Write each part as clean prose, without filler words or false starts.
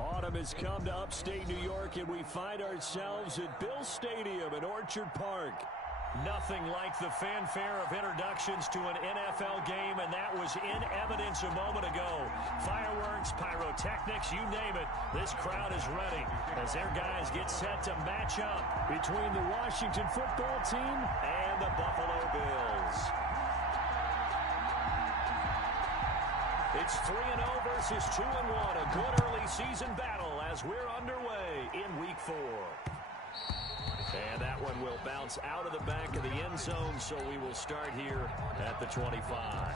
Autumn has come to upstate New York, and we find ourselves at Bill Stadium in Orchard Park. Nothing like the fanfare of introductions to an NFL game, and that was in evidence a moment ago. Fireworks, pyrotechnics, you name it, this crowd is ready as their guys get set to match up between the Washington football team and the Buffalo Bills. It's 3-0 versus 2-1, a good early season battle as we're underway in Week 4. And that one will bounce out of the back of the end zone, so we will start here at the 25.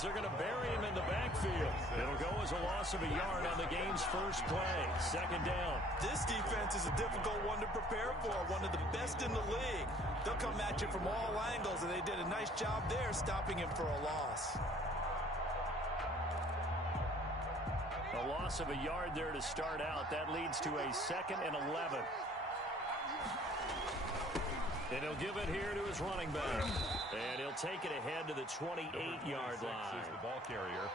They're going to bury him in the backfield. It'll go as a loss of a yard on the game's first play. Second down. This defense is a difficult one to prepare for, one of the best in the league. They'll come at you from all angles, and they did a nice job there stopping him for a loss. A loss of a yard there to start out. That leads to a 2nd and 11. And he'll give it here to his running back. And he'll take it ahead to the 28-yard line. The ball carrier.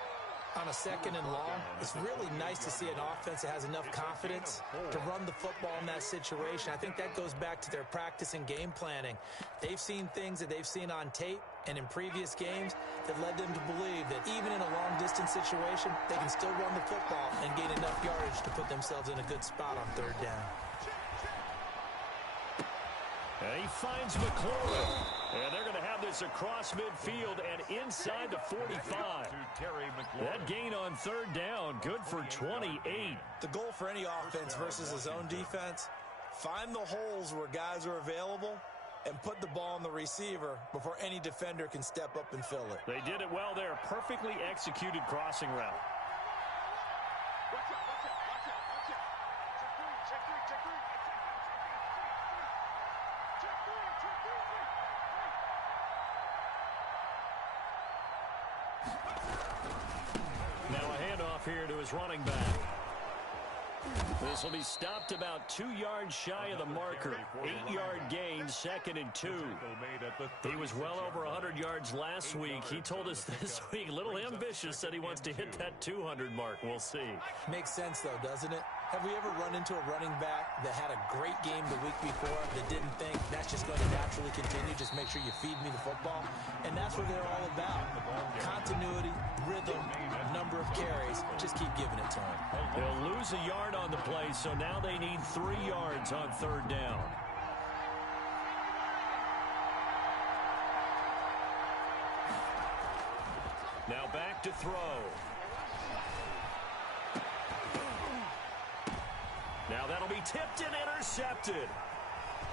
On a 2nd and long, it's really nice to see an offense that has enough confidence to run the football in that situation. I think that goes back to their practice and game planning. They've seen things that they've seen on tape and in previous games that led them to believe that even in a long-distance situation, they can still run the football and gain enough yardage to put themselves in a good spot on 3rd down. And he finds McLaurin. And they're going to have this across midfield and inside the 45. That gain on 3rd down, good for 28. The goal for any offense versus his own defense, find the holes where guys are available and put the ball on the receiver before any defender can step up and fill it. They did it well there. Perfectly executed crossing route. Here to his running back. This will be stopped about 2 yards shy of the marker. 8-yard gain, 2nd and 2. He was well over 100 yards last week. He told us this week, a little ambitious, said he wants to hit that 200 mark. We'll see. Makes sense, though, doesn't it? Have we ever run into a running back that had a great game the week before that didn't think that's just going to naturally continue, just make sure you feed me the football? And that's what they're all about. Continuity, rhythm, number of carries. Just keep giving it to them. They'll lose a yard on the play, so now they need 3 yards on 3rd down. Now back to throw. Now that'll be tipped and intercepted.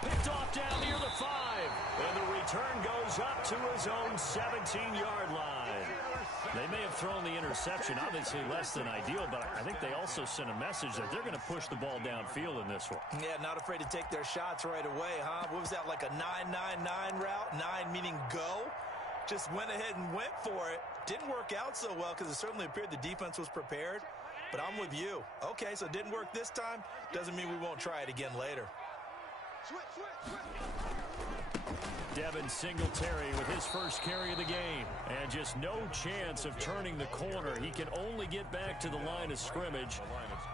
Picked off down near the 5. And the return goes up to his own 17-yard line. They may have thrown the interception, obviously less than ideal, but I think they also sent a message that they're going to push the ball downfield in this one. Yeah, not afraid to take their shots right away, huh? What was that, like a 9-9-9 route? 9 meaning go? Just went ahead and went for it. Didn't work out so well because it certainly appeared the defense was prepared. But I'm with you. Okay, so it didn't work this time. Doesn't mean we won't try it again later. Devin Singletary with his first carry of the game. And just no chance of turning the corner. He can only get back to the line of scrimmage.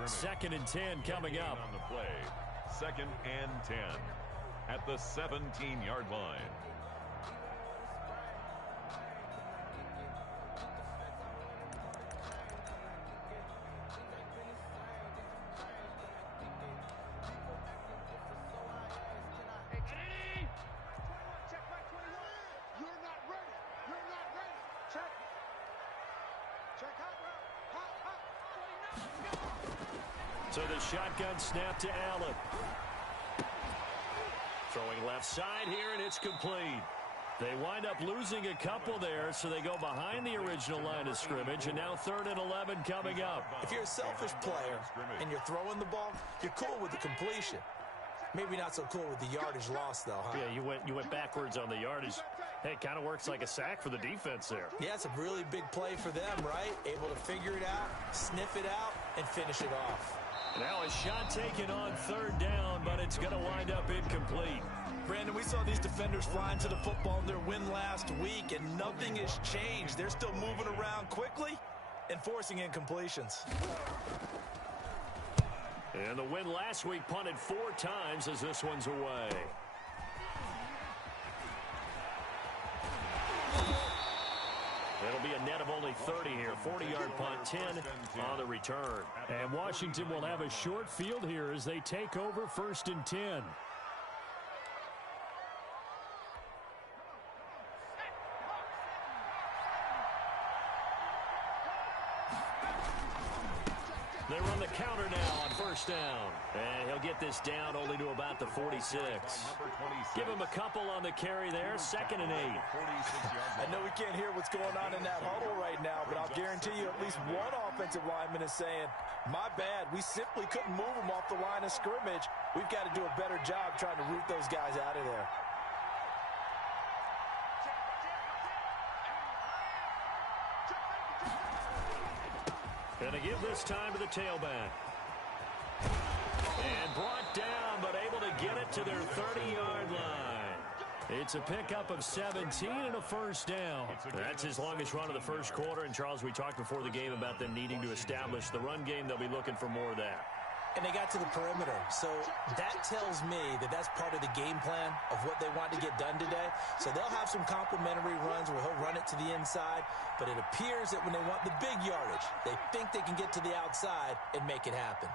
2nd and 10 coming up. On the play. 2nd and 10 at the 17-yard line. So the shotgun snap to Allen. Throwing left side here, and it's complete. They wind up losing a couple there, so they go behind the original line of scrimmage, and now 3rd and 11 coming up. If you're a selfish player and you're throwing the ball, you're cool with the completion. Maybe not so cool with the yardage loss, though, huh? Yeah, you went backwards on the yardage. Hey, it kind of works like a sack for the defense there. Yeah, it's a really big play for them, right? Able to figure it out, sniff it out, and finish it off. Now a shot taken on third down, but it's going to wind up incomplete. Brandon, we saw these defenders flying to the football in their win last week, and nothing has changed. They're still moving around quickly and forcing incompletions. And the win last week punted 4 times as this one's away. It'll be a net of only 30 here. 40-yard punt, 10 on the return. And Washington will have a short field here as they take over 1st and 10. They run the counter now on 1st down. And he'll get this down only to about the 46. Give him a couple on the carry there. 2nd and 8. I know we can't hear what's going on in that huddle right now, but I'll guarantee you at least one offensive lineman is saying, my bad, we simply couldn't move them off the line of scrimmage. We've got to do a better job trying to root those guys out of there. Going to give this time to the tailback. And brought down, but able to get it to their 30-yard line. It's a pickup of 17 and a 1st down. That's his longest run of the first quarter. And, Charles, we talked before the game about them needing to establish the run game. They'll be looking for more of that. And they got to the perimeter. So that tells me that that's part of the game plan of what they want to get done today. So they'll have some complimentary runs where he'll run it to the inside. But it appears that when they want the big yardage, they think they can get to the outside and make it happen.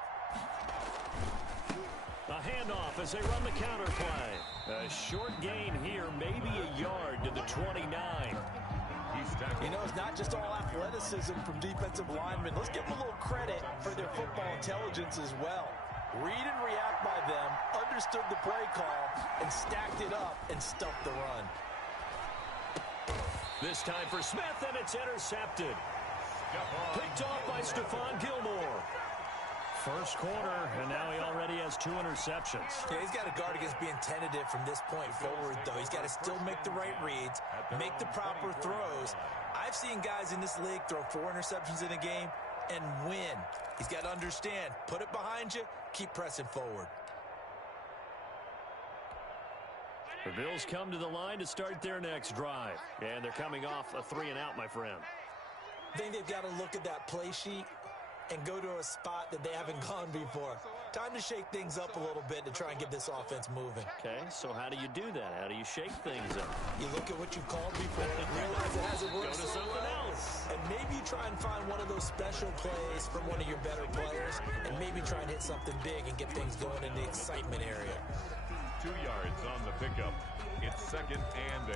A handoff as they run the counter play. A short gain here, maybe a yard to the 29. You know, it's not just all athleticism from defensive linemen. Let's give them a little credit for their football intelligence as well. Read and react by them, understood the play call, and stacked it up and stuffed the run. This time for Smith, and it's intercepted. Picked off by Stephon Gilmore. First quarter, and now he already has 2 interceptions. Yeah, he's got to guard against being tentative from this point forward, though. He's got to still make the right reads, make the proper throws. I've seen guys in this league throw 4 interceptions in a game and win. He's got to understand, put it behind you, keep pressing forward. The Bills come to the line to start their next drive, and they're coming off a 3-and-out, my friend. I think they've got to look at that play sheet and go to a spot that they haven't gone before. Time to shake things up a little bit to try and get this offense moving. Okay, so how do you do that? How do you shake things up? You look at what you called before and realize it hasn't worked. Go to something else. And maybe you try and find one of those special plays from one of your better players, and maybe try and hit something big and get things going in the excitement area. 2 yards on the pickup. It's 2nd and 8.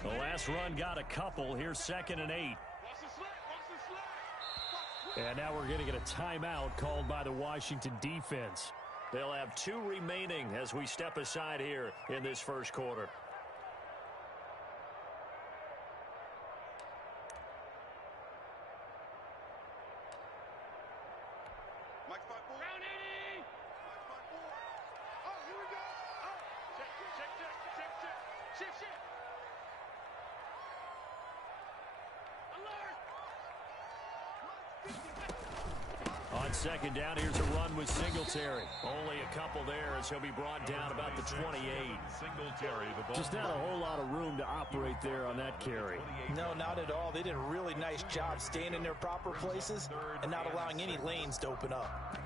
The last run got a couple. Here's 2nd and 8. And now we're going to get a timeout called by the Washington defense. They'll have 2 remaining as we step aside here in this first quarter. On 2nd down, here's a run with Singletary. Only a couple there as he'll be brought down about the 28. Singletary, the ball. Just not a whole lot of room to operate there on that carry. No, not at all. They did a really nice job staying in their proper places and not allowing any lanes to open up.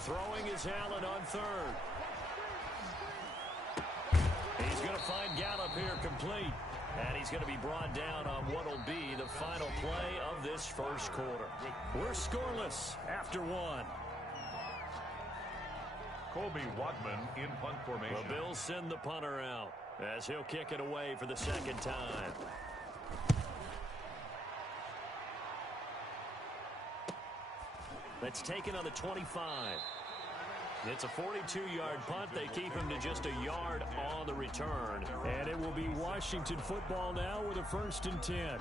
Throwing is Allen on 3rd. He's going to find Gallup here complete. And he's going to be brought down on what will be the final play of this first quarter. We're scoreless after one. Colby Wadman in punt formation. The Bills send the punter out as he'll kick it away for the second time. That's taken on the 25. It's a 42-yard punt. They keep him to just a yard on the return. And it will be Washington football now with a 1st and 10.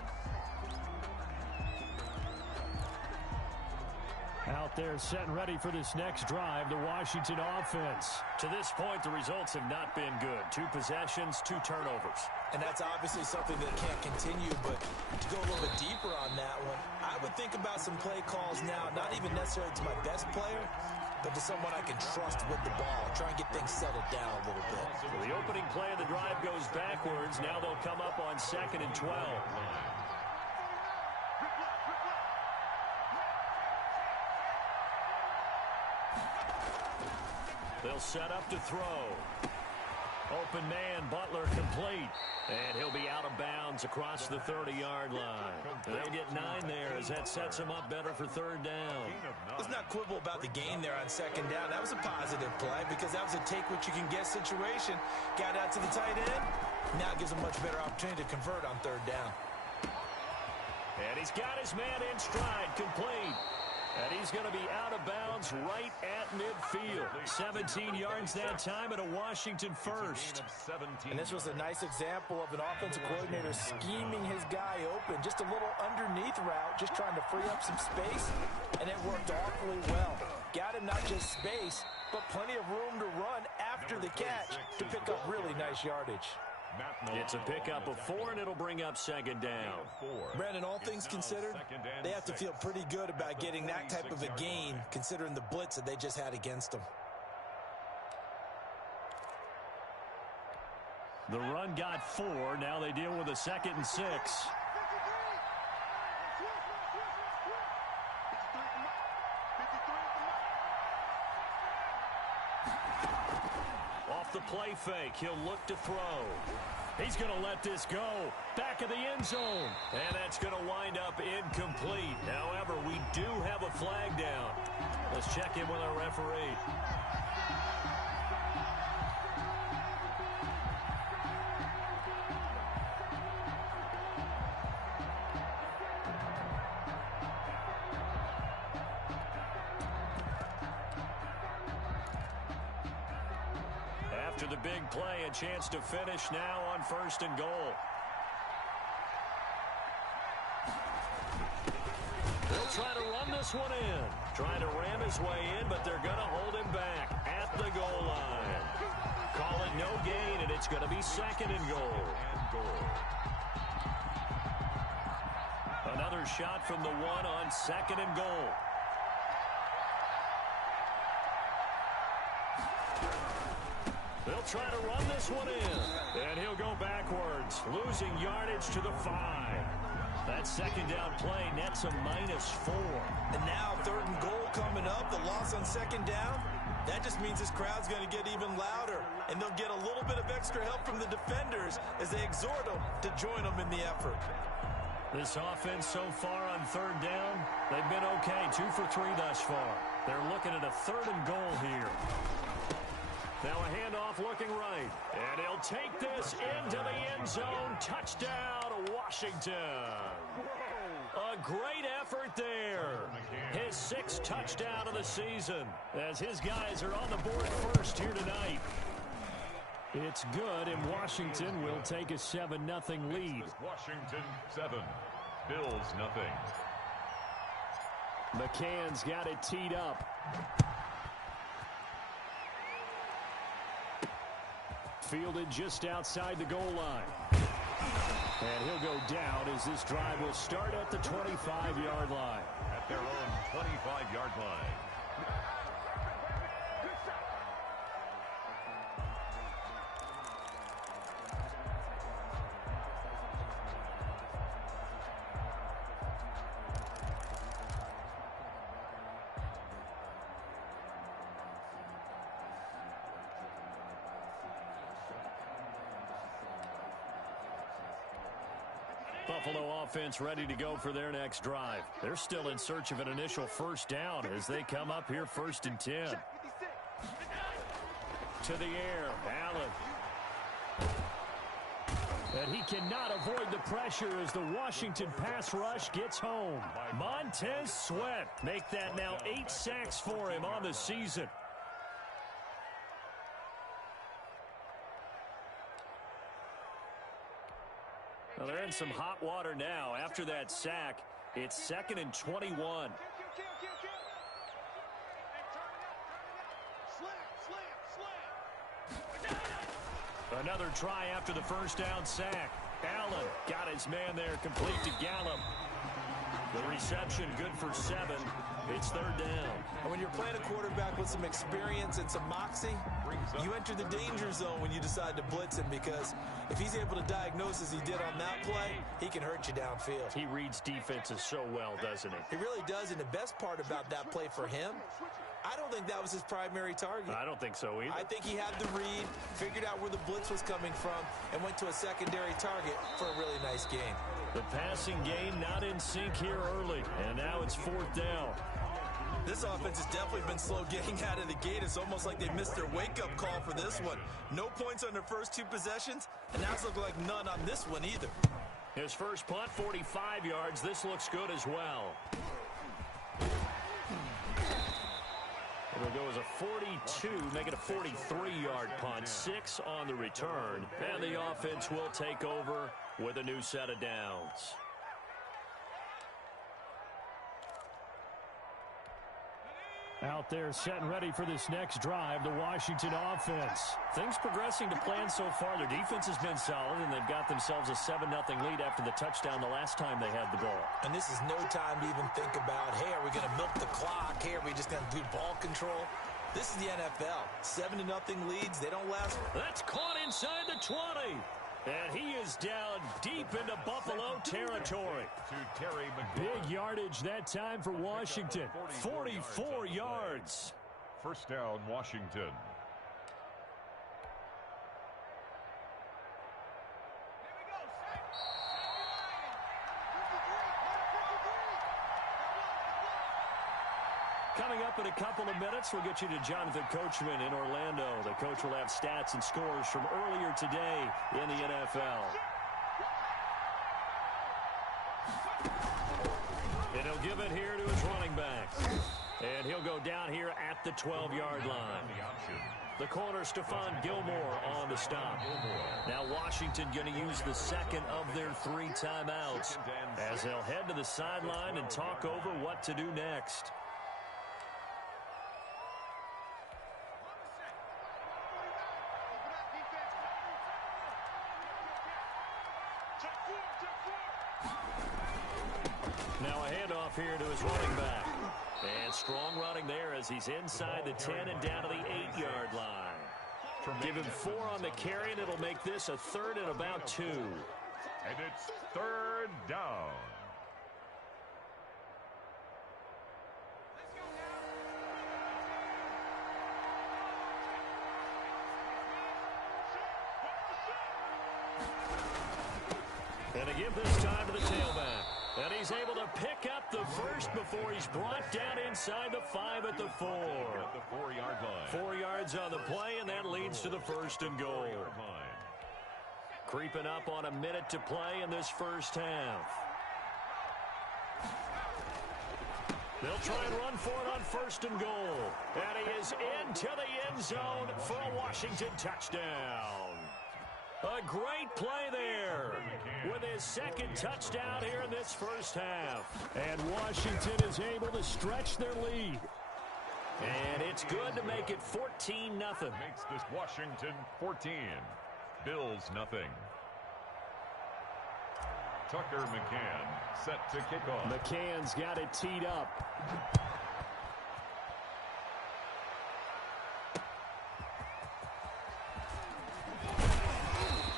Out there set and ready for this next drive, the Washington offense. To this point, the results have not been good. 2 possessions, 2 turnovers. And that's obviously something that can't continue, but to go a little bit deeper on that one, I would think about some play calls now, not even necessarily to my best player, but to someone I can trust with the ball. Try and get things settled down a little bit. So the opening play of the drive goes backwards. Now they'll come up on 2nd and 12. They'll set up to throw. Open man, Butler complete. And he'll be out of bounds across the 30-yard line. They'll get 9 there as that sets him up better for 3rd down. Let's not quibble about the gain there on 2nd down. That was a positive play because that was a take-what-you-can-get situation. Got out to the tight end. Now gives a much better opportunity to convert on 3rd down. And he's got his man in stride, complete. And he's going to be out of bounds right at midfield. 17 yards that time and a Washington first. And this was a nice example of an offensive coordinator scheming his guy open. Just a little underneath route, just trying to free up some space, and it worked awfully well. Got him not just space, but plenty of room to run after the catch to pick up really nice yardage. It's a pickup of 4, and it'll bring up 2nd down. Brandon, all things considered, they have to feel pretty good about getting that type of a gain, considering the blitz that they just had against them. The run got 4. Now they deal with a 2nd and 6. Off the play fake, he'll look to throw. He's going to let this go. Back of the end zone. And that's going to wind up incomplete. However, we do have a flag down. Let's check in with our referee. After the big play, a chance to finish now on 1st and goal. They'll try to run this one in. Trying to ram his way in, but they're going to hold him back at the goal line. Call it no gain, and it's going to be 2nd and goal. Another shot from the 1 on 2nd and goal. They'll try to run this one in. And he'll go backwards, losing yardage to the 5. That 2nd down play nets a -4. And now 3rd and goal coming up. The loss on 2nd down. That just means this crowd's going to get even louder. And they'll get a little bit of extra help from the defenders as they exhort them to join them in the effort. This offense so far on 3rd down, they've been okay. 2 for 3 thus far. They're looking at a 3rd and goal here. Now a handoff looking right. And he'll take this into the end zone. Touchdown, Washington. A great effort there. His 6th touchdown of the season as his guys are on the board first here tonight. It's good, and Washington will take a 7-0 lead. Washington 7, Bills 0. McCann's got it teed up. Fielded just outside the goal line. And he'll go down as this drive will start at the 25-yard line. At their own 25-yard line. Buffalo offense ready to go for their next drive. They're still in search of an initial first down as they come up here 1st and 10. To the air, Allen. And he cannot avoid the pressure as the Washington pass rush gets home. Montez Sweat make that now 8 sacks for him on the season. Well, they're in some hot water now. After that sack, it's 2nd and 21. Another try after the first down sack. Allen got his man there, complete to Gallup. The reception good for 7. It's 3rd down. And when you're playing a quarterback with some experience and some moxie, you enter the danger zone when you decide to blitz him, because if he's able to diagnose as he did on that play, he can hurt you downfield. He reads defenses so well, doesn't he? He really does, and the best part about that play for him, I don't think that was his primary target. I don't think so either. I think he had the read, figured out where the blitz was coming from, and went to a secondary target for a really nice game. The passing game not in sync here early, and now it's 4th down. This offense has definitely been slow getting out of the gate. It's almost like they missed their wake-up call for this one. No points on their first 2 possessions, and now it's looking like none on this one either. His first punt, 45 yards. This looks good as well. It'll go as a 42, make it a 43-yard punt. 6 on the return, and the offense will take over with a new set of downs. Out there set and ready for this next drive, the Washington offense. Things progressing to plan so far. Their defense has been solid, and they've got themselves a 7-0 lead after the touchdown the last time they had the ball. And this is no time to even think about, hey, are we going to milk the clock? Hey, are we just going to do ball control? This is the NFL. 7-0 leads. They don't last. That's caught inside the 20. And he is down deep into Buffalo territory. To Terry McLaurin. Big yardage that time for Washington. 44 yards. First down, Washington. Coming up in a couple of minutes, we'll get you to Jonathan Coachman in Orlando. The coach will have stats and scores from earlier today in the NFL. And he'll give it here to his running back. And he'll go down here at the 12-yard line. The corner, Stephon Gilmore on the stop. Now Washington going to use the second of their 3 timeouts as they'll head to the sideline and talk over what to do next. Now a handoff here to his running back. And strong running there as he's inside the 10 and down to the 8-yard line. Give him 4 on the carry, and it'll make this a 3rd and about 2. And it's 3rd down. And a give this time to the tailback. And he's able to pick up the first before he's brought down inside the 5 at the 4. At the 4-yard line. 4 yards on the play, and that leads to the 1st and goal. Creeping up on a minute to play in this first half. They'll try and run for it on 1st and goal. And he is into the end zone for a Washington touchdown. A great play there with his 2nd touchdown here in this first half. And Washington is able to stretch their lead. And it's good to make it 14-0. Makes this Washington 14. Bills nothing. Tucker McCann set to kick off. McCann's got it teed up.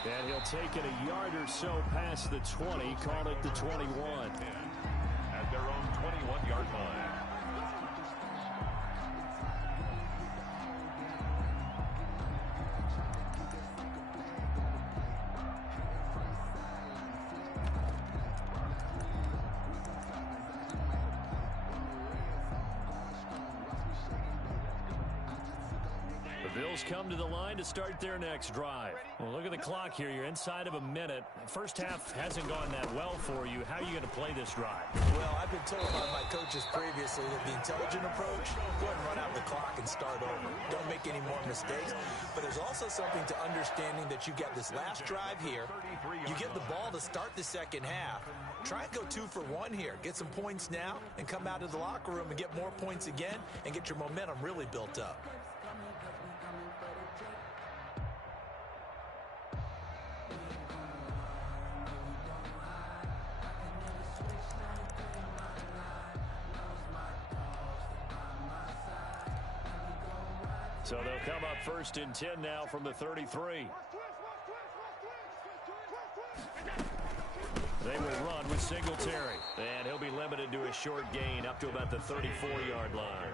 And he'll take it a yard or so past the 20, call it the 21. At their own 21-yard line. Bills come to the line to start their next drive. Well, look at the clock here. You're inside of a minute. First half hasn't gone that well for you. How are you going to play this drive? Well, I've been told by my coaches previously that the intelligent approach, go ahead and run out the clock and start over. Don't make any more mistakes. But there's also something to understanding that you get this last drive here. You get the ball to start the second half. Try and go 2 for 1 here. Get some points now and come out of the locker room and get more points again and get your momentum really built up. So they'll come up first and 10 now from the 33. They will run with Singletary. And he'll be limited to a short gain up to about the 34-yard line.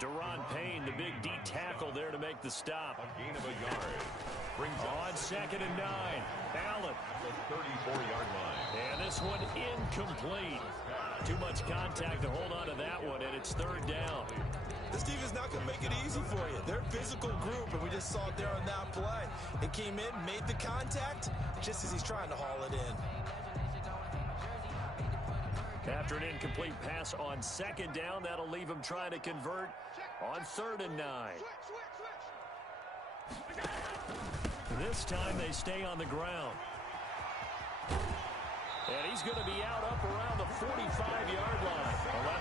Daron Payne, the big D tackle there to make the stop. A gain of a yard. Brings on 2nd and 9. Allen. The 34-yard line. And this one incomplete. Too much contact to hold on to that one, and it's 3rd down. This defense is not going to make it easy for you. They're a physical group, and we just saw it there on that play. It came in, made the contact, just as he's trying to haul it in. After an incomplete pass on 2nd down, that'll leave him trying to convert on 3rd and 9. This time they stay on the ground. And he's going to be out up around the 45-yard line.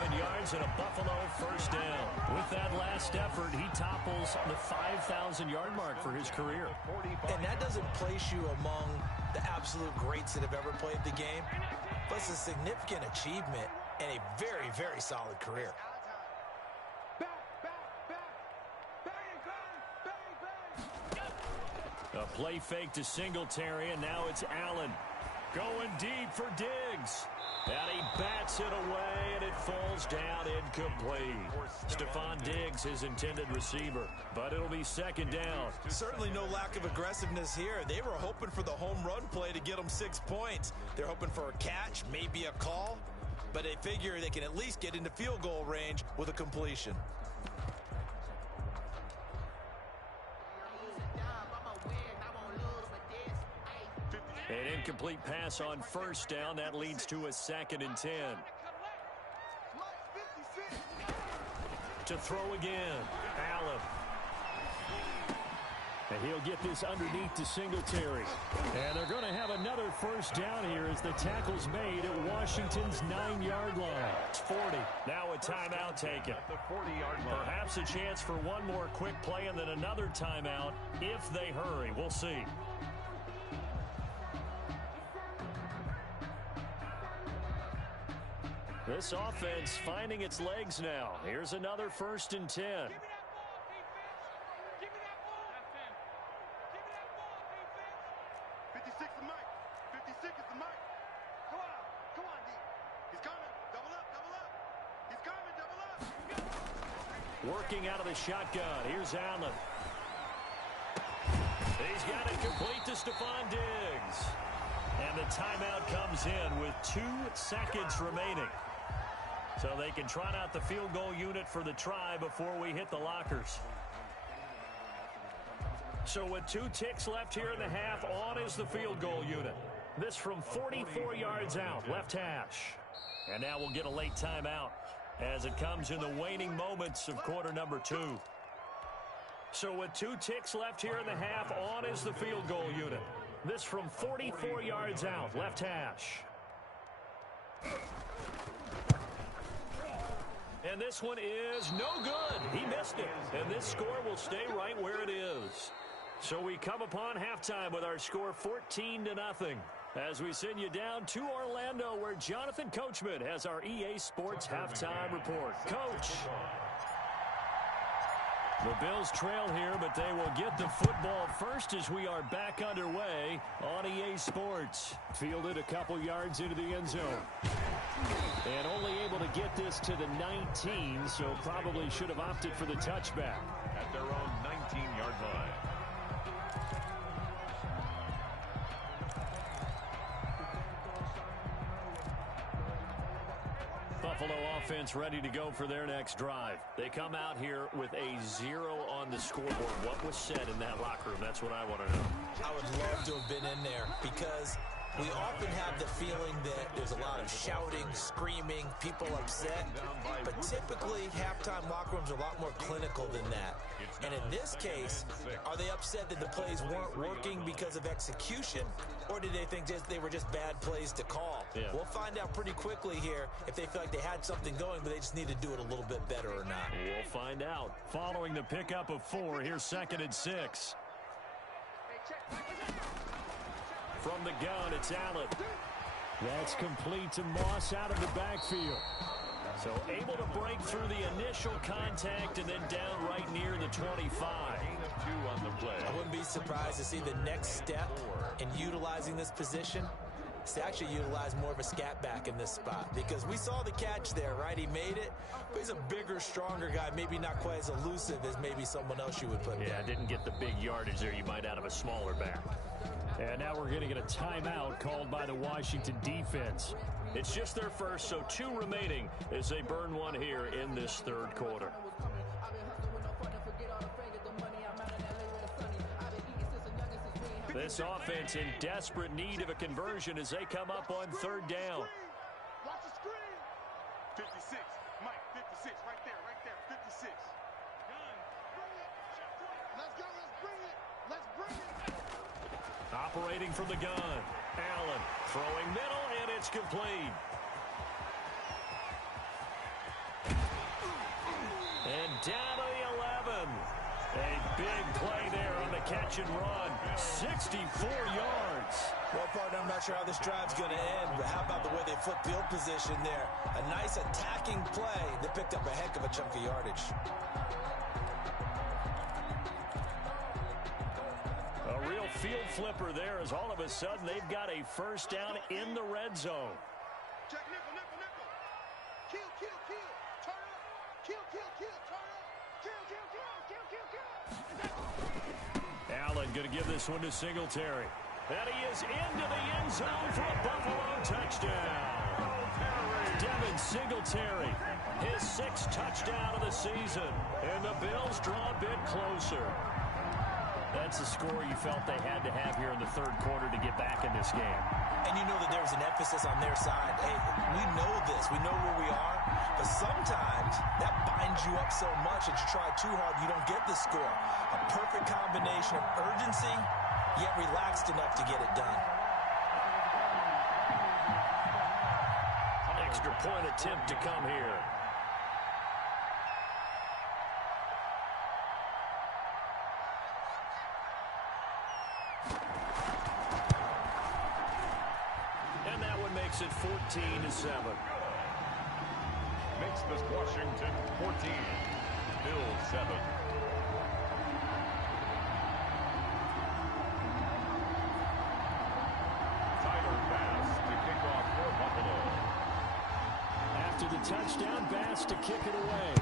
11 yards and a Buffalo first down. With that last effort, he topples the 5,000-yard mark for his career. And that doesn't place you among the absolute greats that have ever played the game, but it's a significant achievement and a very, very solid career. A play fake to Singletary, and now it's Allen. Going deep for Diggs. And he bats it away, and it falls down incomplete. Stephon Diggs, his intended receiver. But it'll be 2nd down. Certainly no lack of aggressiveness here. They were hoping for the home run play to get them 6 points. They're hoping for a catch, maybe a call. But they figure they can at least get into field goal range with a completion. An incomplete pass on 1st down. That leads to a 2nd and 10. To throw again. Allen. And he'll get this underneath to Singletary. And they're going to have another first down here as the tackle's made at Washington's 9-yard line. It's 40. Now a timeout taken. Perhaps a chance for one more quick play and then another timeout if they hurry. We'll see. This offense finding its legs now. Here's another 1st and 10. Working out of the shotgun. Here's Allen. He's got it complete to Stephon Diggs. And the timeout comes in with 2 seconds remaining. So they can trot out the field goal unit for the try before we hit the lockers. So with 2 ticks left here in the half, on is the field goal unit. This from 44 yards out, left hash. And now we'll get a late timeout as it comes in the waning moments of quarter number 2. So with 2 ticks left here in the half, on is the field goal unit. This from 44 yards out, left hash. And this one is no good. He missed it. And this score will stay right where it is. So we come upon halftime with our score 14-0. As we send you down to Orlando, where Jonathan Coachman has our EA Sports halftime report. Coach. The Bills trail here, but they will get the football first as we are back underway on EA Sports. Fielded a couple yards into the end zone. And only able to get this to the 19, so probably should have opted for the touchback. At their own 19-yard line. Buffalo offense ready to go for their next drive. They come out here with a 0 on the scoreboard. What was said in that locker room? That's what I want to know. I would love to have been in there because we often have the feeling that there's a lot of shouting, screaming, people upset. But typically, halftime locker rooms are a lot more clinical than that. And in this case, are they upset that the plays weren't working because of execution? Or did they think they were just bad plays to call? Yeah. We'll find out pretty quickly here if they feel like they had something going, but they just need to do it a little bit better or not. We'll find out. Following the pickup of 4, here's 2nd and 6. From the gun, it's Allen. That's complete to Moss out of the backfield. So able to break through the initial contact and then down right near the 25. Gain of 2 on the play. I wouldn't be surprised to see the next step in utilizing this position is to actually utilize more of a scat back in this spot, because we saw the catch there, right? He made it, but he's a bigger, stronger guy, maybe not quite as elusive as maybe someone else you would put there. Yeah, didn't get the big yardage there you might out of a smaller back. And now we're going to get a timeout called by the Washington defense. It's just their first, so 2 remaining as they burn one here in this third quarter. This offense in desperate need of a conversion as they come up on 3rd down. Watch the screen. 56. Mike, 56. Right there. 56. Let's go. Let's bring it. Operating from the gun. Allen throwing middle, and it's complete. And down to the 11. A big play there on the catch and run. 64 yards. Well, partner, I'm not sure how this drive's going to end, but how about the way they flipped field position there? A nice attacking play that picked up a heck of a chunk of yardage. A real field flipper there as all of a sudden they've got a first down in the red zone. Check nickel. Kill. Turn up. Kill. Turn up. Kill. Allen going to give this one to Singletary. And he is into the end zone for a Buffalo touchdown. Devin Singletary, his 6th touchdown of the season. And the Bills draw a bit closer. That's the score you felt they had to have here in the third quarter to get back in this game. And you know that there's an emphasis on their side. Hey, we know this. We know where we are. But sometimes that binds you up so much that you try too hard, you don't get the score. A perfect combination of urgency, yet relaxed enough to get it done. Extra point attempt to come here. And that one makes it 14-7. Makes this Washington 14. Bills 7. Tyler Bass to kick off for Buffalo. After the touchdown, Bass to kick it away.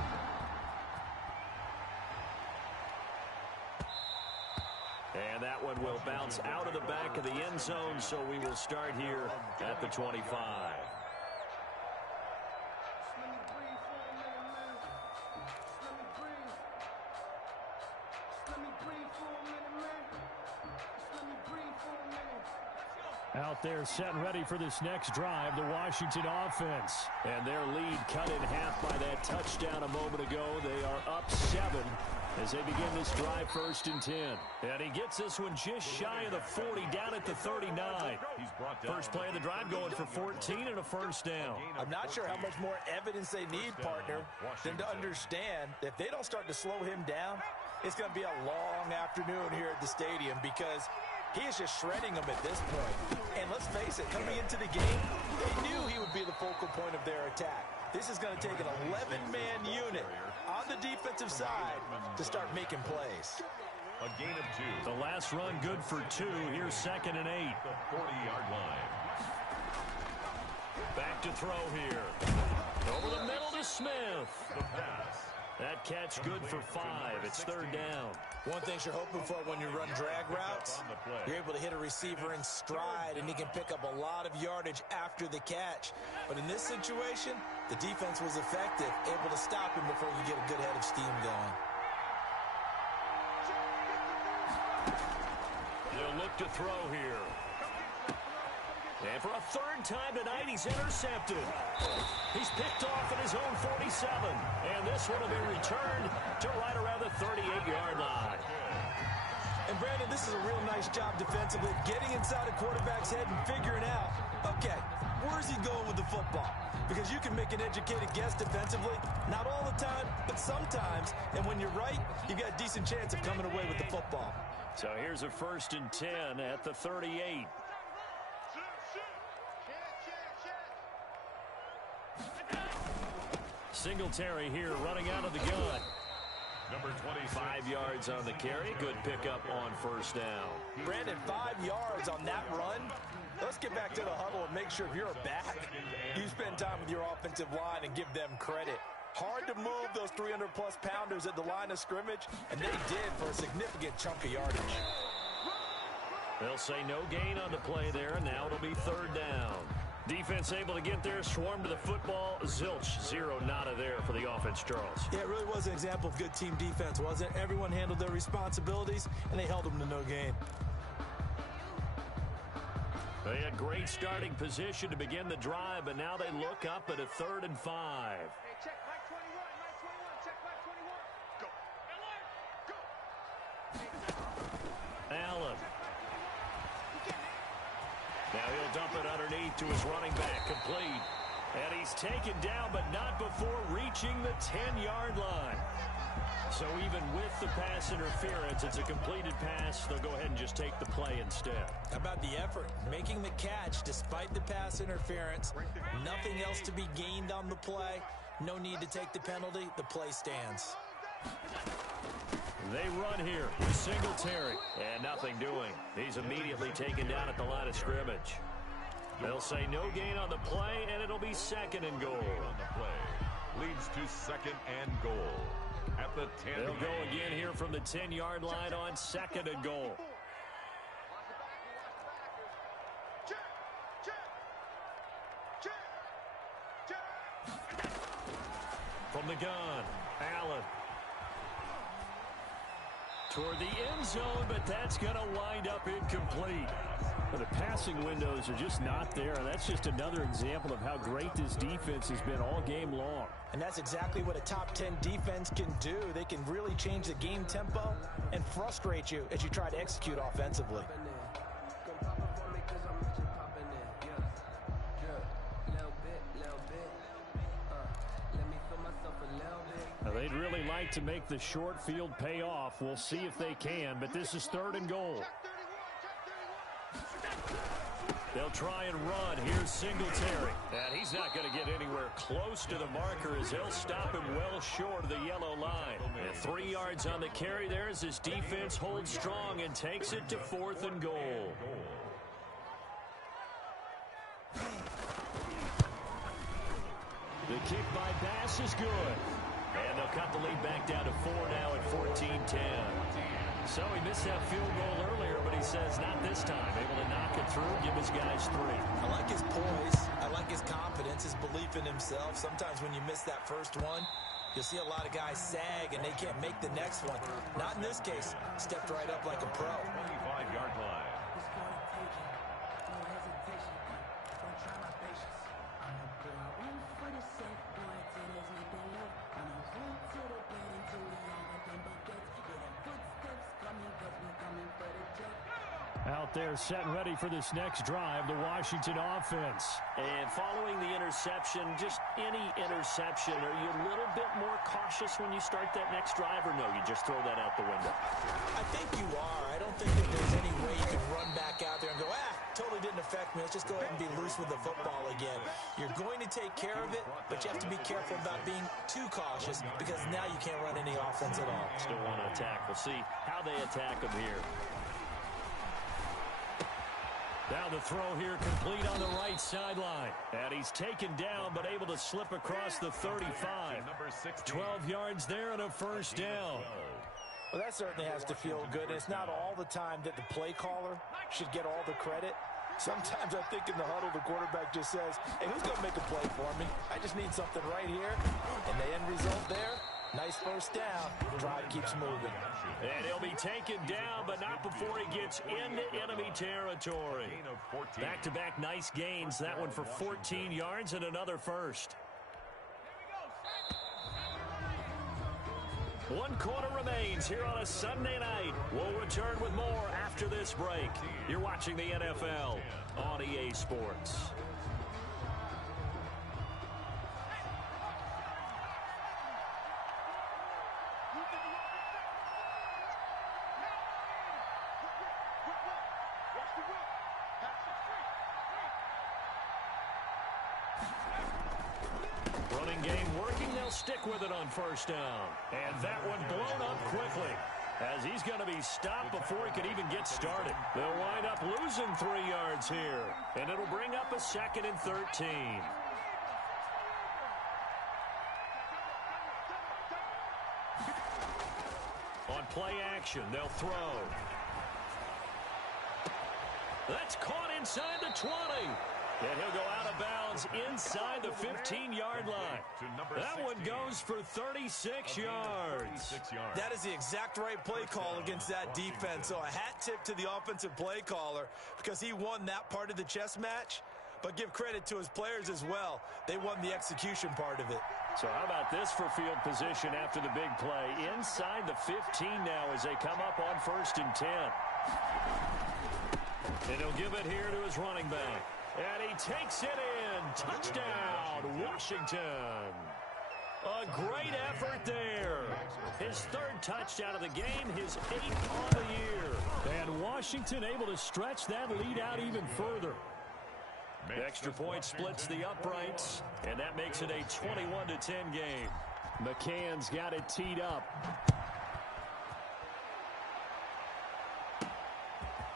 And that one will bounce out of the back of the end zone, so we will start here at the 25. Out there set and ready for this next drive, the Washington offense. And their lead cut in half by that touchdown a moment ago. They are up 7 as they begin this drive 1st and 10. And he gets this one just shy of the 40, down at the 39. First play of the drive going for 14 and a first down. I'm not sure how much more evidence they need, partner, than to understand that if they don't start to slow him down, it's going to be a long afternoon here at the stadium, because he is just shredding them at this point. And let's face it, coming into the game, they knew he would be the focal point of their attack. This is going to take an 11-man unit on the defensive side to start making plays. A gain of 2. The last run good for 2. Here's 2nd and 8. The 40-yard line. Back to throw here. Over the middle to Smith. The pass. That catch good for 5. It's 3rd down. One thing you're hoping for when you run drag routes, you're able to hit a receiver in stride, and he can pick up a lot of yardage after the catch. But in this situation, the defense was effective, able to stop him before he could get a good head of steam going. They'll look to throw here. And for a third time tonight, he's intercepted. He's picked off at his own 47. And this one will be returned to right around the 38-yard line. And, Brandon, this is a real nice job defensively, getting inside a quarterback's head and figuring out, okay, where's he going with the football? Because you can make an educated guess defensively, not all the time, but sometimes. And when you're right, you've got a decent chance of coming away with the football. So here's a 1st and 10 at the 38. Singletary here running out of the gun. Number 25. 5 yards on the carry. Good pickup on 1st down. Brandon, 5 yards on that run. Let's get back to the huddle and make sure if you're a back, you spend time with your offensive line and give them credit. Hard to move those 300-plus pounders at the line of scrimmage, and they did for a significant chunk of yardage. They'll say no gain on the play there. Now it'll be 3rd down. Defense able to get there, swarm to the football. Zilch, 0 nada there for the offense, Charles. Yeah, it really was an example of good team defense, wasn't it? Everyone handled their responsibilities, and they held them to no gain. They had great starting position to begin the drive, but now they look up at a 3rd and 5. Hey, check Mike 21, Mike 21, check Mike 21. Go. Allen. Now he'll dump it underneath to his running back, complete. And he's taken down, but not before reaching the 10-yard line. So even with the pass interference, it's a completed pass. They'll go ahead and just take the play instead. How about the effort? Making the catch despite the pass interference. Nothing else to be gained on the play. No need to take the penalty. The play stands. They run here with Singletary. And nothing doing. He's immediately taken down at the line of scrimmage. They'll say no gain on the play, and it'll be 2nd and goal. On the play leads to 2nd and goal. At the 10. They'll go again here from the 10-yard line on 2nd and goal. From the gun, Allen. Toward the end zone, but that's going to wind up incomplete. Well, the passing windows are just not there, and that's just another example of how great this defense has been all game long. And that's exactly what a top 10 defense can do. They can really change the game tempo and frustrate you as you try to execute offensively. Now, they'd really like to make the short field pay off. We'll see if they can, but this is 3rd and goal. They'll try and run. Here's Singletary. And he's not going to get anywhere close to the marker as they'll stop him well short of the yellow line. And 3 yards on the carry there as his defense holds strong and takes it to 4th and goal. The kick by Bass is good. And they'll cut the lead back down to 4 now at 14-10. So he missed that field goal earlier, but he says not this time. Able to knock it through, give his guys 3. I like his poise. I like his confidence, his belief in himself. Sometimes when you miss that first one, you'll see a lot of guys sag and they can't make the next one. Not in this case. Stepped right up like a pro. 25-yard line. Out there set and ready for this next drive, the Washington offense. And following the interception, just any interception, are you a little bit more cautious when you start that next drive, or no, you just throw that out the window? I think you are. I don't think that there's any way you can run back out there and go, totally didn't affect me. Let's just go ahead and be loose with the football again. You're going to take care of it, but you have to be careful about being too cautious because now you can't run any offense at all. Still want to attack. We'll see how they attack them here. Now the throw here complete on the right sideline. And he's taken down but able to slip across the 35. 12 yards there and a 1st down. Well, that certainly has to feel good. It's not all the time that the play caller should get all the credit. Sometimes I think in the huddle, the quarterback just says, hey, who's going to make a play for me? I just need something right here. And the end result there, nice first down. Drive keeps moving. And he'll be taken down, but not before he gets into enemy territory. Back-to-back nice gains. That one for 14 yards and another first. 1 quarter remains here on a Sunday night. We'll return with more after this break. You're watching the NFL on EA Sports. Running game working. They'll stick with it on first down. And that one blown up quickly, as he's going to be stopped before he could even get started. They'll wind up losing 3 yards here, and it'll bring up a 2nd and 13. On play action, they'll throw. That's caught inside the 20. And he'll go out of bounds inside the 15-yard line. That one goes for 36 yards. That is the exact right play call against that defense. So a hat tip to the offensive play caller because he won that part of the chess match. But give credit to his players as well. They won the execution part of it. So how about this for field position after the big play? Inside the 15 now as they come up on 1st and 10. And he'll give it here to his running back. And he takes it in. Touchdown, Washington. A great effort there. His 3rd touchdown of the game, his 8th on the year. And Washington able to stretch that lead out even further. The extra point splits the uprights, and that makes it a 21-10 game. McCann's got it teed up.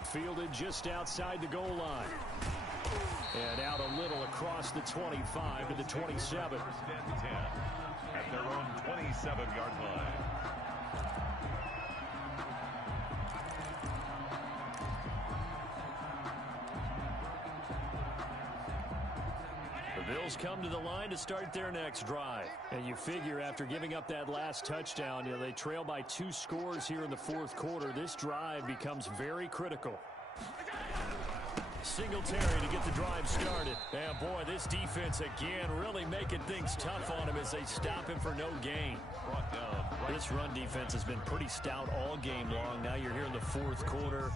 Fielded just outside the goal line. And out a little across the 25 to the 27. At their own 27-yard line. The Bills come to the line to start their next drive. And you figure after giving up that last touchdown, they trail by 2 scores here in the 4th quarter. This drive becomes very critical. Singletary to get the drive started. And boy, this defense again really making things tough on him as they stop him for no gain. This run defense has been pretty stout all game long. Now you're here in the 4th quarter.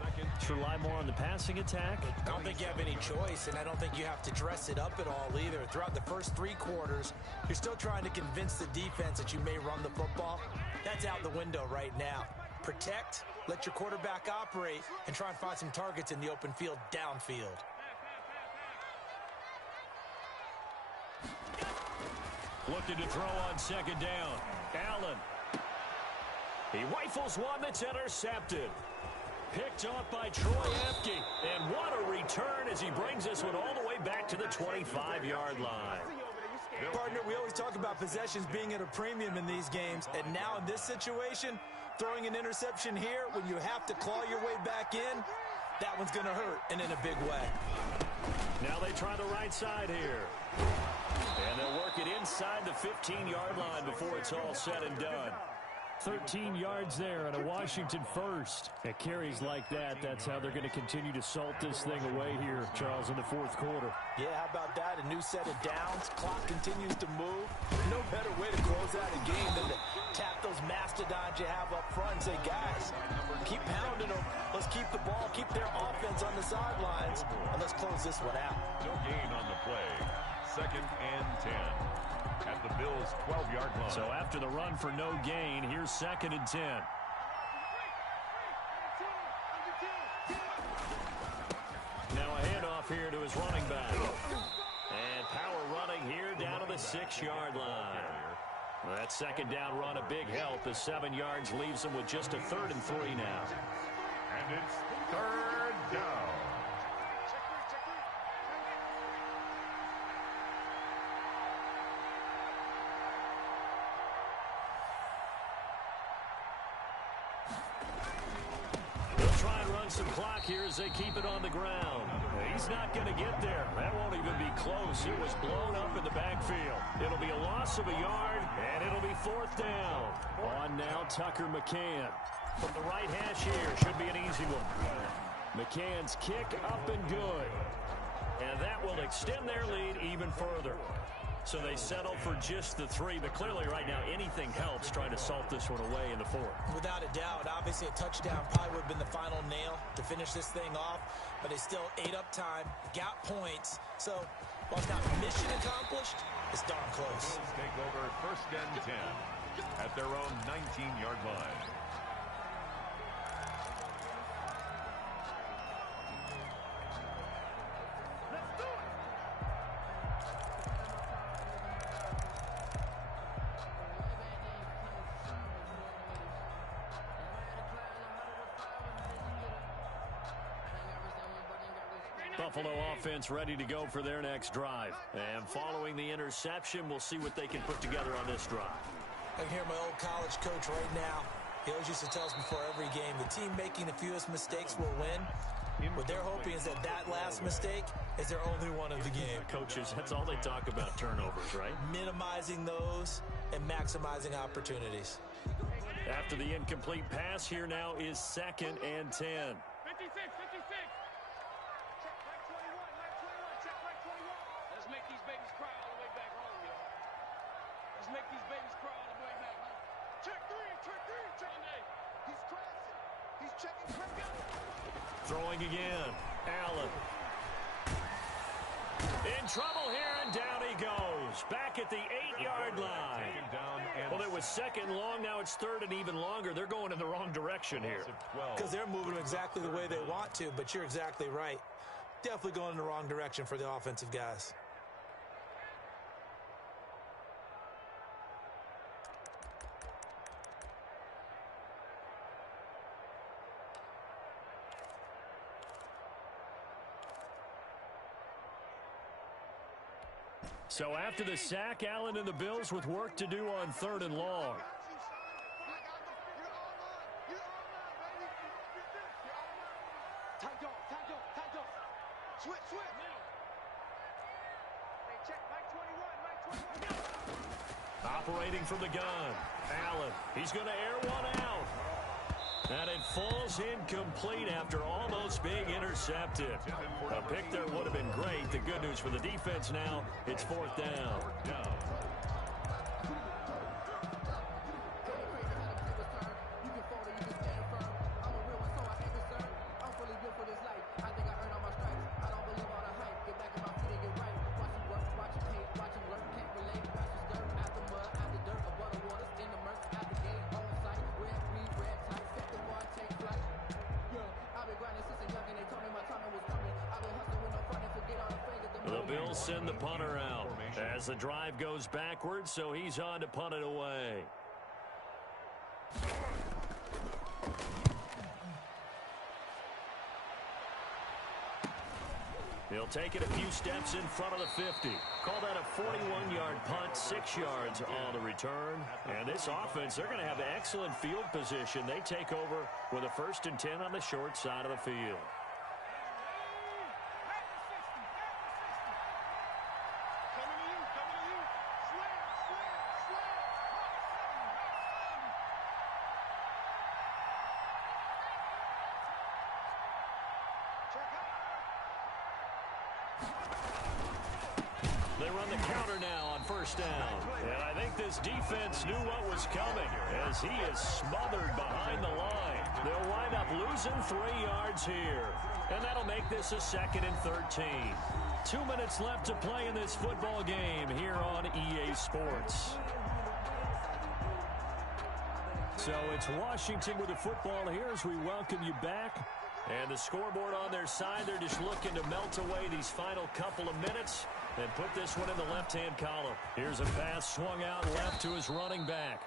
To rely more on the passing attack. I don't think you have any choice, and I don't think you have to dress it up at all either. Throughout the first 3 quarters, you're still trying to convince the defense that you may run the football. That's out the window right now. Protect, let your quarterback operate, and try and find some targets in the open field downfield. Looking to throw on 2nd down. Allen. He rifles one that's intercepted. Picked off by Troy Apke. And what a return as he brings this one all the way back to the 25-yard line. Partner, we always talk about possessions being at a premium in these games. And now in this situation, throwing an interception here when you have to claw your way back in, that one's going to hurt, and in a big way. Now they try the right side here. And they'll work it inside the 15-yard line before it's all said and done. 13 yards there and a Washington first. At carries like that, that's how they're going to continue to salt this thing away here, Charles, in the 4th quarter. Yeah, how about that? A new set of downs. Clock continues to move. No better way to close out a game than to tap those mastodons you have up front and say, guys, keep pounding them. Let's keep the ball, keep their offense on the sidelines, and let's close this one out. No gain on the play. 2nd and 10. At the Bills' 12-yard line. So after the run for no gain, here's 2nd and 10. Now a handoff here to his running back. And power running here down to the 6-yard line. Well, that 2nd down run a big help. The 7 yards leaves them with just a 3rd and 3 now. And it's 3rd down. on some clock here as they keep it on the ground. He's not going to get there. That won't even be close. It was blown up in the backfield. It'll be a loss of a yard, and it'll be 4th down. On now, Tucker McCann. From the right hash here, should be an easy one. McCann's kick up and good. And that will extend their lead even further. So they settle for just the 3, but clearly right now anything helps trying to salt this one away in the 4th. Without a doubt, obviously a touchdown probably would have been the final nail to finish this thing off, but they still ate up time, got points. So while it's not mission accomplished, it's darn close. Bills take over 1st and 10 at their own 19-yard line. Buffalo offense ready to go for their next drive. And following the interception, we'll see what they can put together on this drive. I can hear my old college coach right now. He always used to tell us before every game, the team making the fewest mistakes will win. What they're hoping is that last mistake is their only one of the game. Coaches, that's all they talk about, turnovers, right? Minimizing those and maximizing opportunities. After the incomplete pass, here now is 2nd and 10. 56, 56. Check right 21, right 21, check right 21. Let's make these babies cry all the way back home, y'all. Let's make these babies cry all the way back home. Check 3, check 3, check. He's crashing. He's checking crack. Throwing again. Allen. In trouble here, and down he goes. Back at the 8-yard line. Well, it was 2nd long. Now it's 3rd and even longer. They're going in the wrong direction here. Because they're moving exactly the way they want to, but you're exactly right. Definitely going in the wrong direction for the offensive guys. So after the sack, Allen and the Bills with work to do on 3rd and long. Operating from the gun. Allen, he's going to air one out. And it falls incomplete after almost being intercepted. A pick there would have been great. The good news for the defense now, it's 4th down. Send the punter out as the drive goes backwards, so he's on to punt it away. He'll take it a few steps in front of the 50. Call that a 41-yard punt, 6 yards on the return. And this offense, they're going to have excellent field position. They take over with a 1st and 10 on the short side of the field. They run the counter now on 1st down. And I think this defense knew what was coming as he is smothered behind the line. They'll wind up losing 3 yards here. And that'll make this a 2nd and 13. 2 minutes left to play in this football game here on EA Sports. So it's Washington with the football here as we welcome you back. And the scoreboard on their side, they're just looking to melt away these final couple of minutes and put this one in the left-hand column. Here's a pass swung out left to his running back.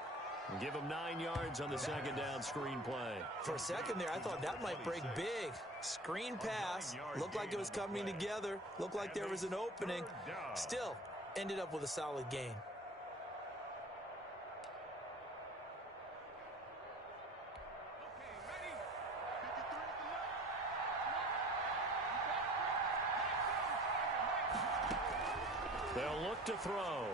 And give him 9 yards on the 2nd down screen play. For a second there, I thought that might break big. Screen pass. Looked like it was coming together. Looked like there was an opening. Still, ended up with a solid gain. to throw.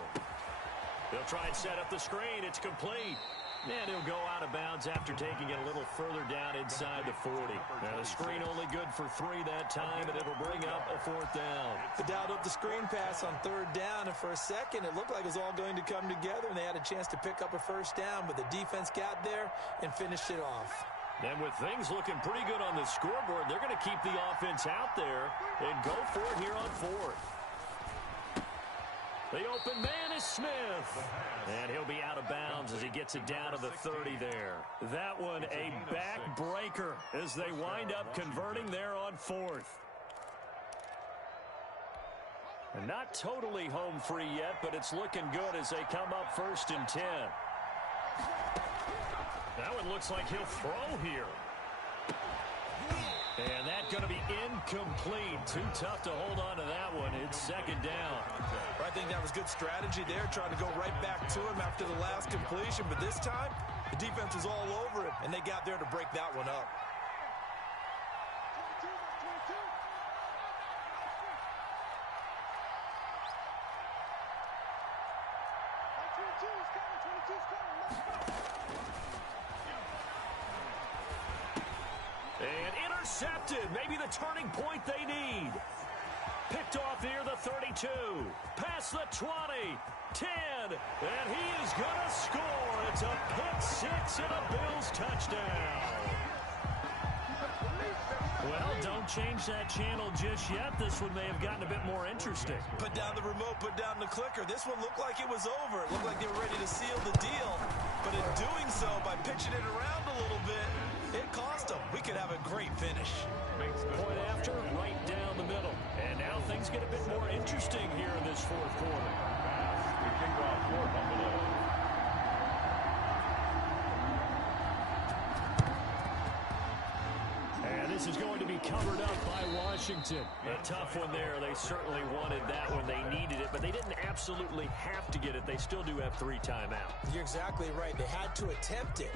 He'll try and set up the screen. It's complete. And he'll go out of bounds after taking it a little further down inside the 40. Now, the screen only good for 3 that time, and it'll bring up a 4th down. The dialed up the screen pass on 3rd down, and for a second, it looked like it was all going to come together, and they had a chance to pick up a 1st down, but the defense got there and finished it off. And with things looking pretty good on the scoreboard, they're going to keep the offense out there and go for it here on 4th. The open man is Smith. And he'll be out of bounds as he gets it down to the 30 there. That one a backbreaker as they wind up converting there on 4th. And not totally home free yet, but it's looking good as they come up 1st and 10. That one looks like he'll throw here. And that's going to be incomplete. Too tough to hold on to that one. It's 2nd down. I think that was good strategy there, trying to go right back to him after the last completion. But this time, the defense was all over him, and they got there to break that one up. And intercepted. Maybe the turning point they need. Picked off near the 32. Past the 20. 10. And he is going to score. It's a pick 6 and a Bills touchdown. Well, don't change that channel just yet. This one may have gotten a bit more interesting. Put down the remote, put down the clicker. This one looked like it was over. It looked like they were ready to seal the deal. But in doing so, by pitching it around a little bit, it cost them. We could have a great finish. Point after, right down the middle. And now things get a bit more interesting here in this 4th quarter. We kick off for Buffalo. And this is going to be covered up by Washington. A tough one there. They certainly wanted that when they needed it, but they didn't absolutely have to get it. They still do have 3 timeouts. You're exactly right. They had to attempt it.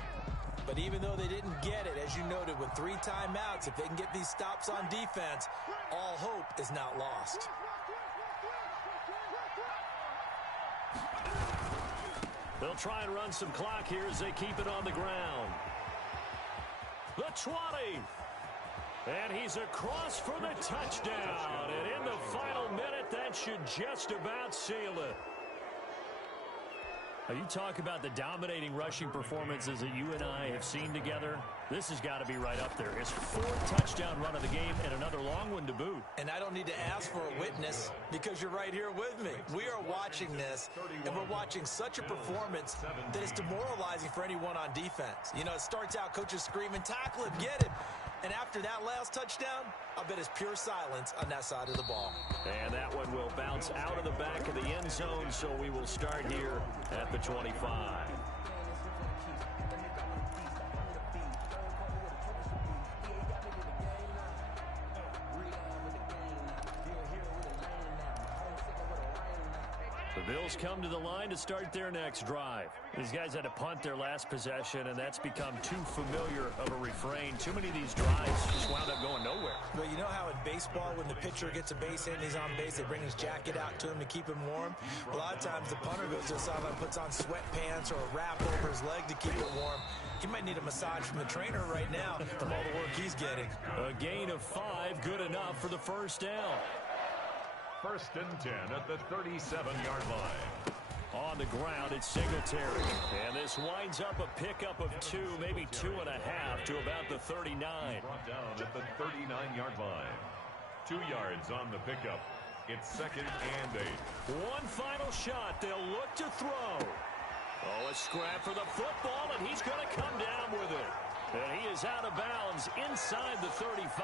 But even though they didn't get it, as you noted, with 3 timeouts, if they can get these stops on defense, all hope is not lost. They'll try and run some clock here as they keep it on the ground. The 20. And he's across for the touchdown. And in the final minute, that should just about seal it. You talk about the dominating rushing performances that you and I have seen together. This has got to be right up there. His 4th touchdown run of the game and another long one to boot. And I don't need to ask for a witness because you're right here with me. We are watching this, and we're watching such a performance that is demoralizing for anyone on defense. You know, it starts out coaches screaming, tackle him, get him. And after that last touchdown, I bet it's pure silence on that side of the ball. And that one will bounce out of the back of the end zone, so we will start here at the 25. The Bills come to the line to start their next drive. These guys had to punt their last possession, and that's become too familiar of a refrain. Too many of these drives just wound up going nowhere. Well, you know how in baseball, when the pitcher gets a base hit and he's on base, they bring his jacket out to him to keep him warm? A lot of times the punter goes to the sideline, puts on sweatpants or a wrap over his leg to keep it warm. He might need a massage from the trainer right now from all the work he's getting. A gain of 5, good enough for the 1st down. 1st and 10 at the 37-yard line. On the ground, it's Singletary. And this winds up a pickup of 2, maybe 2.5 to about the 39. Brought down at the 39-yard line. 2 yards on the pickup. It's 2nd and 8. One final shot. They'll look to throw. Oh, a scrap for the football, and he's going to come down with it. And he is out of bounds inside the 35.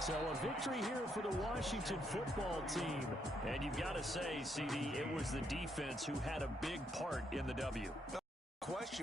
So a victory here for the Washington football team. And you've got to say, CD, it was the defense who had a big part in the W. Question.